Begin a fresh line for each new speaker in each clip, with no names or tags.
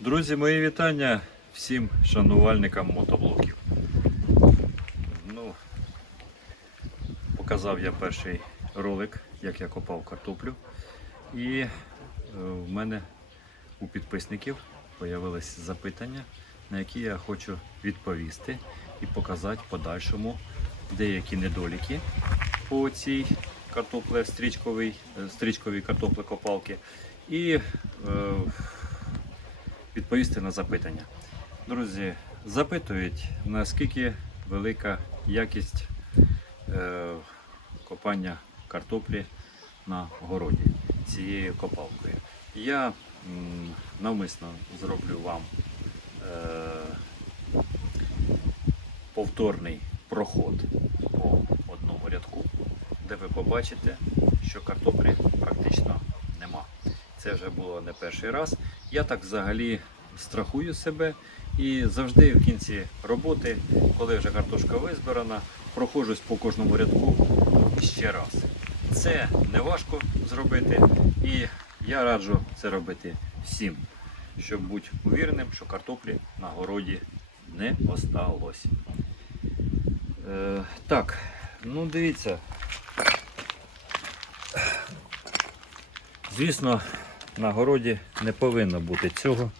Друзі, мої вітання всім шанувальникам мотоблоків. Ну, показав я перший ролик, як я копав картоплю. І е, в мене у підписників з'явились запитання, на які я хочу відповісти і показати подальшому деякі недоліки по цій картопле стрічковій, е, стрічковій картоплекопалки. І е, відповісти на запитання. Друзі, запитують, наскільки велика якість е, копання картоплі на городі цією копалкою. Я навмисно зроблю вам е, повторний проход по одному рядку, де ви побачите, що картоплі практично нема. Це вже було не перший раз. Я так взагалі страхую себе і завжди в кінці роботи, коли вже картошка визбирана, проходжусь по кожному рядку ще раз. Це не важко зробити, і я раджу це робити всім, щоб бути увіреним, що картоплі на городі не осталось. Е, так, ну дивіться. Звісно, на городі не повинно бути цього.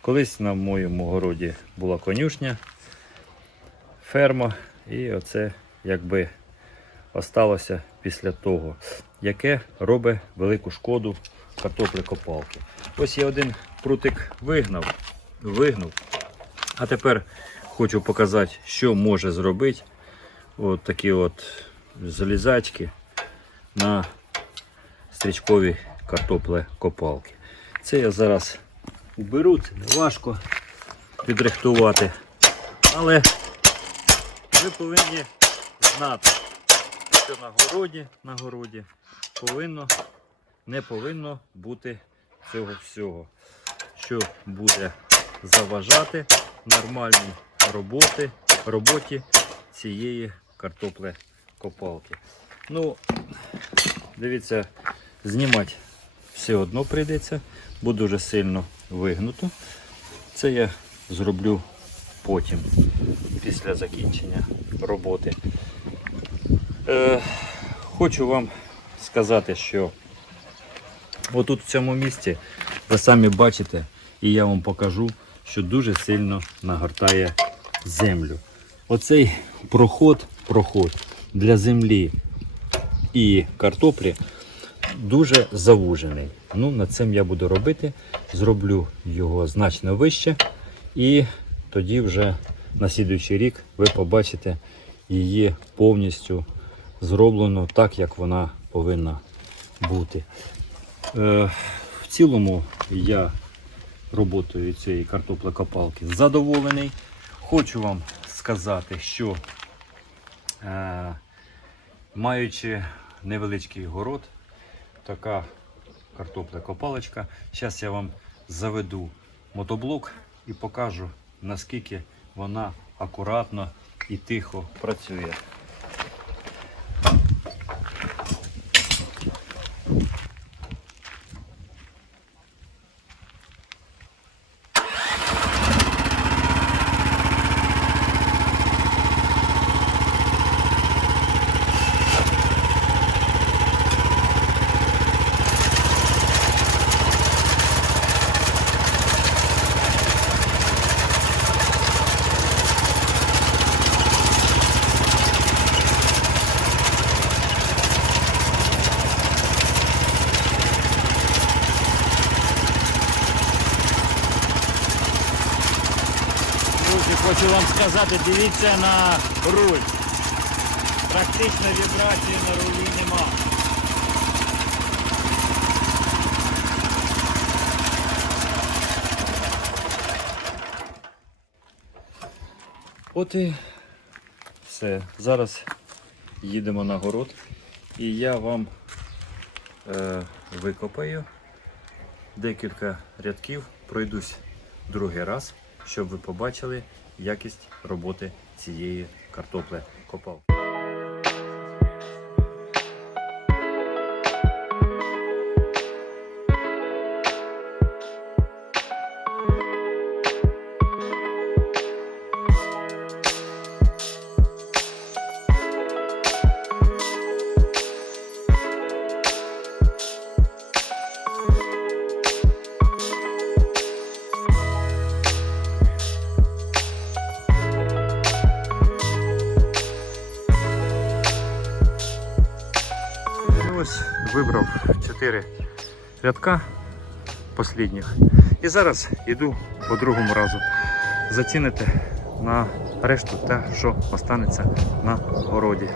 Колись на моєму городі була конюшня, ферма, і оце якби осталося після того, яке робить велику шкоду картоплекопалки. Ось я один прутик вигнав, вигнув. А тепер хочу показати, що може зробити от такі от залізачки на стрічкові картопле-копалки. Це я зараз уберу, це не важко підрихтувати. Але ви повинні знати, що на городі, на городі повинно, не повинно бути цього всього, що буде заважати нормальній роботи, роботі цієї картопле-копалки. Ну, дивіться, знімати все одно прийдеться, бо дуже сильно вигнуто. Це я зроблю потім, після закінчення роботи. Е, хочу вам сказати, що отут в цьому місці ви самі бачите, і я вам покажу, що дуже сильно нагортає землю. Оцей проход, проход для землі і картоплі дуже завужений. Ну, над цим я буду робити. Зроблю його значно вище. І тоді вже на слідуючий рік ви побачите її повністю зроблено так, як вона повинна бути. Е, в цілому я роботою цієї картоплекопалки задоволений. Хочу вам сказати, що е, маючи невеличкий город, така картопля-копалочка. Зараз я вам заведу мотоблок і покажу, наскільки вона акуратно і тихо працює. Друзі, хочу вам сказати, дивіться на руль. Практично вібрації на рулі нема. От і все. Зараз їдемо на город і я вам е, викопаю декілька рядків, пройдусь другий раз, щоб ви побачили якість роботи цієї картопли копалки. Ось вибрав 4 рядка послідніх. І зараз йду по другому разу. Зацінити на решту те, що останеться на городі.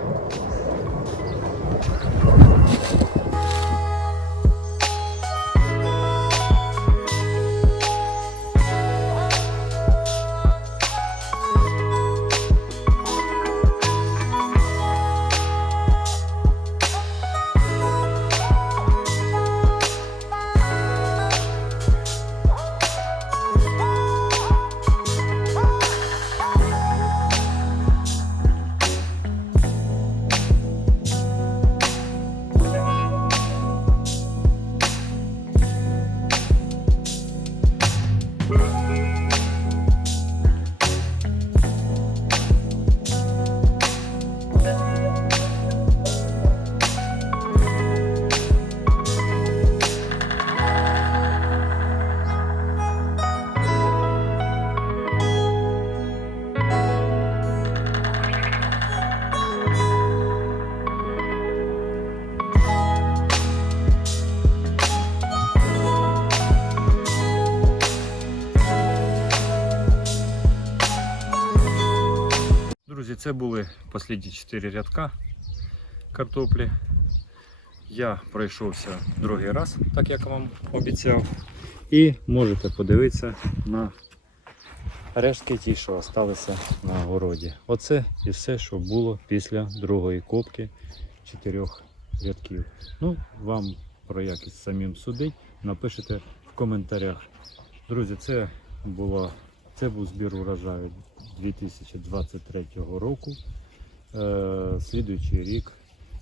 Це були останні 4 рядка картоплі. Я пройшовся другий раз, так як вам обіцяв. І можете подивитися на рештки ті, що залишилися на городі. Оце і все, що було після другої копки чотирьох рядків. Ну, вам про якість самим судить, напишите в коментарях. Друзі, це була це був збір урожаю 2023 року. Е, слідуючий рік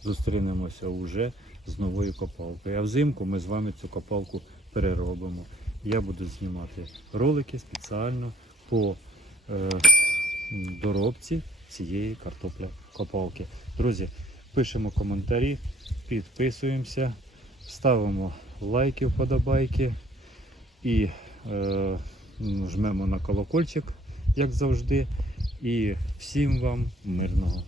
зустрінемося вже з новою копалкою. А взимку ми з вами цю копалку переробимо. Я буду знімати ролики спеціально по е, доробці цієї картопля копалки. Друзі, пишемо коментарі, підписуємося, ставимо лайки, вподобайки і е, жмемо на колокольчик, як завжди. І всім вам мирного